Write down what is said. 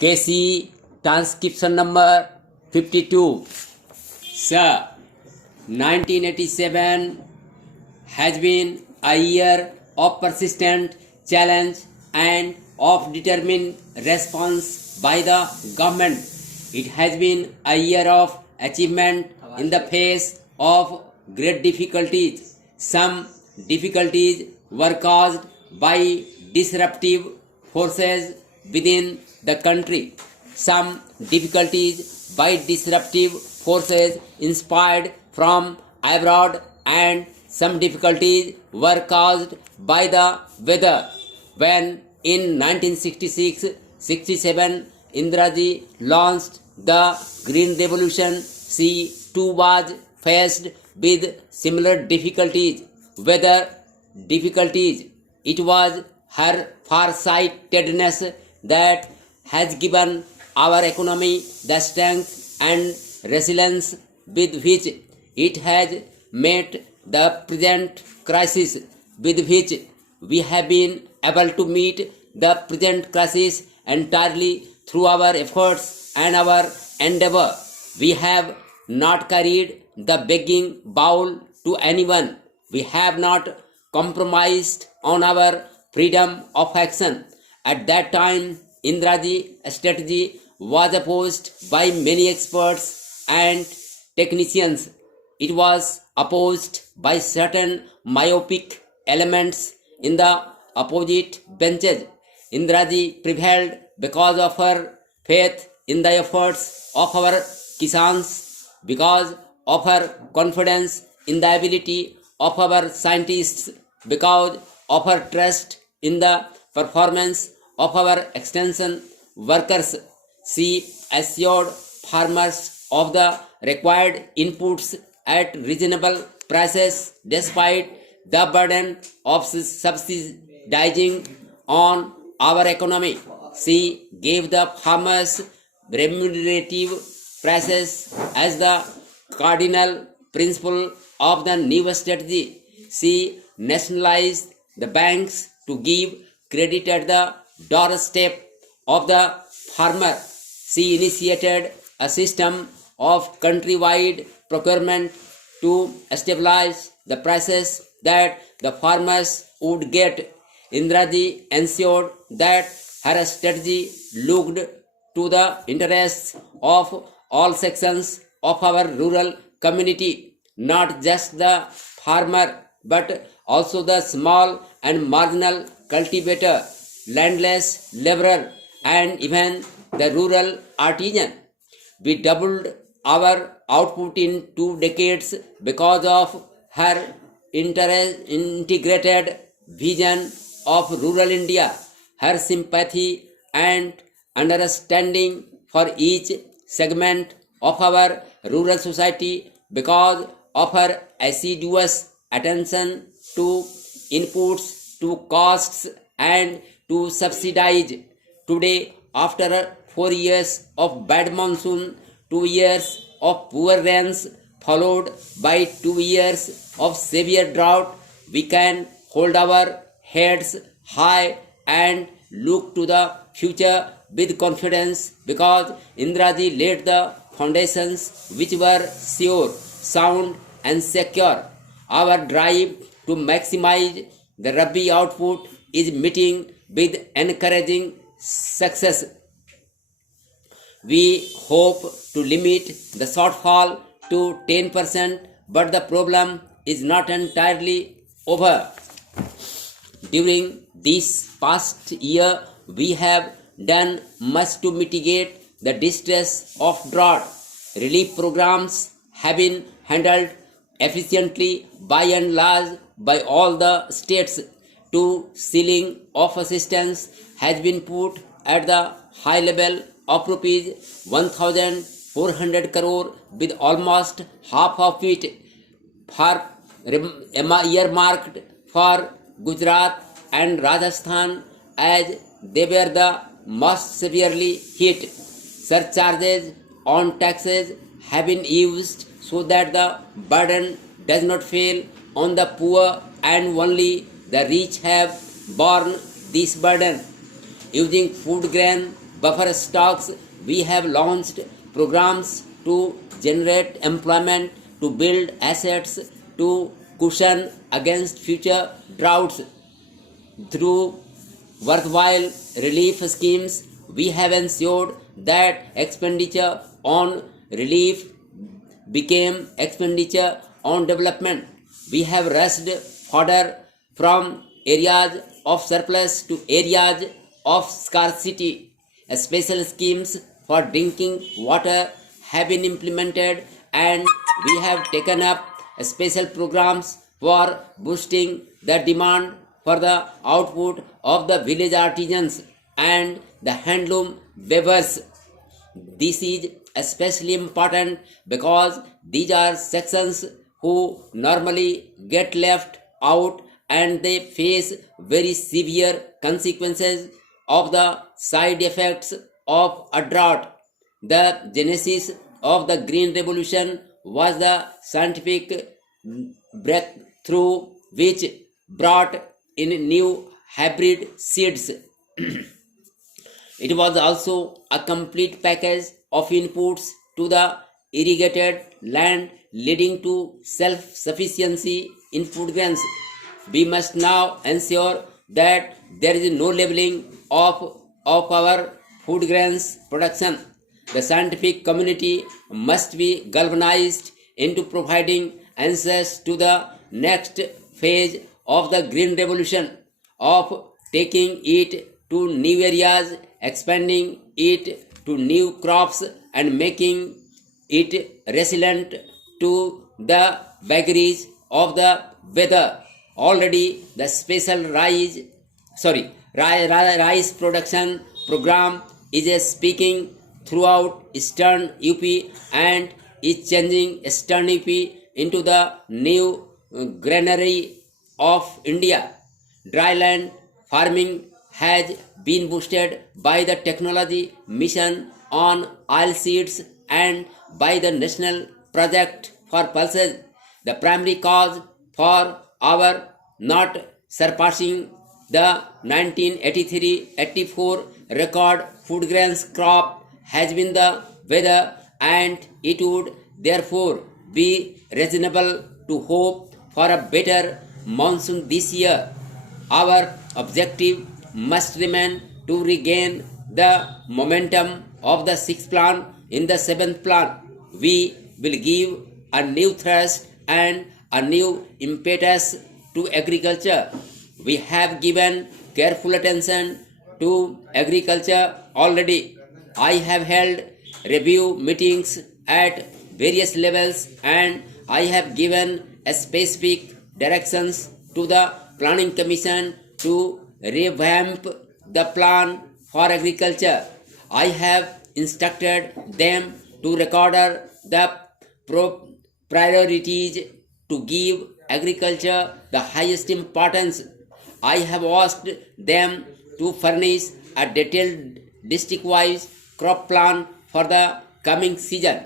KC transcription number 52. Sir, 1987 has been a year of persistent challenge and of determined response by the government. It has been a year of achievement in the face of great difficulties. Some difficulties were caused by disruptive forces within the country. Some difficulties by disruptive forces inspired from abroad, and some difficulties were caused by the weather. When in 1966-67 Indiraji launched the Green Revolution, she too was faced with similar difficulties, weather difficulties. It was her far-sightedness that has given our economy the strength and resilience with which it has met the present crisis, with which we have been able to meet the present crisis entirely through our efforts and our endeavor. We have not carried the begging bowl to anyone. We have not compromised on our freedom of action. At that time, Indiraji strategy was opposed by many experts and technicians. It was opposed by certain myopic elements in the opposite benches. Indiraji prevailed because of her faith in the efforts of our Kisans, because of her confidence in the ability of our scientists, because of her trust in the performance of our extension workers. She assured farmers of the required inputs at reasonable prices despite the burden of subsidizing on our economy. She gave the farmers remunerative prices as the cardinal principle of the new strategy. She nationalized the banks to give credit at the doorstep of the farmer. She initiated a system of countrywide procurement to establish the prices that the farmers would get. Indiraji ensured that her strategy looked to the interests of all sections of our rural community, not just the farmer, but also the small and marginal cultivator, landless laborer, and even the rural artisan. We doubled our output in 2 decades because of her integrated vision of rural India, her sympathy and understanding for each segment of our rural society, because of her assiduous attention to inputs, to costs, and to subsidize. Today, after 4 years of bad monsoon, 2 years of poor rains, followed by 2 years of severe drought, we can hold our heads high and look to the future with confidence, because Indiraji laid the foundations which were sure, sound, and secure. Our drive to maximize the Rabi output is meeting with encouraging success. We hope to limit the shortfall to 10%, but the problem is not entirely over. During this past year, we have done much to mitigate the distress of drought. Relief programs have been handled efficiently by and large by all the states. To ceiling of assistance has been put at the high level of rupees 1,400 crore, with almost half of it for earmarked for Gujarat and Rajasthan, as they were the most severely hit. Surcharges on taxes have been used so that the burden does not fall on the poor, and only the rich have borne this burden. Using food grain buffer stocks. We have launched programs to generate employment, to build assets, to cushion against future droughts. Through worthwhile relief schemes, we have ensured that expenditure on relief became expenditure on development. We have rushed fodder from areas of surplus to areas of scarcity. Special schemes for drinking water have been implemented, and we have taken up special programs for boosting the demand for the output of the village artisans and the handloom weavers. This is especially important because these are sections who normally get left out, and they face very severe consequences of the side effects of a drought. The genesis of the Green Revolution was the scientific breakthrough which brought in new hybrid seeds. It was also a complete package of inputs to the irrigated land, leading to self-sufficiency in food grains. We must now ensure that there is no labeling of our food grains production. The scientific community must be galvanized into providing answers to the next phase of the Green Revolution, of taking it to new areas, expanding it to new crops, and making it resilient to the vagaries of the weather. Already, the special rice production program is speaking throughout Eastern UP and is changing Eastern UP into the new granary of India. Dryland farming has been boosted by the technology mission on oilseeds and by the National Project for Pulses. The primary cause for our not surpassing the 1983-84 record food grains crop has been the weather, and it would therefore be reasonable to hope for a better monsoon this year. Our objective must remain to regain the momentum of the sixth plan in the seventh plan. We will give a new thrust and a new impetus to agriculture. We have given careful attention to agriculture already. I have held review meetings at various levels, and I have given specific directions to the Planning Commission to revamp the plan for agriculture. I have instructed them to record the priorities to give agriculture the highest importance. I have asked them to furnish a detailed district-wise crop plan for the coming season.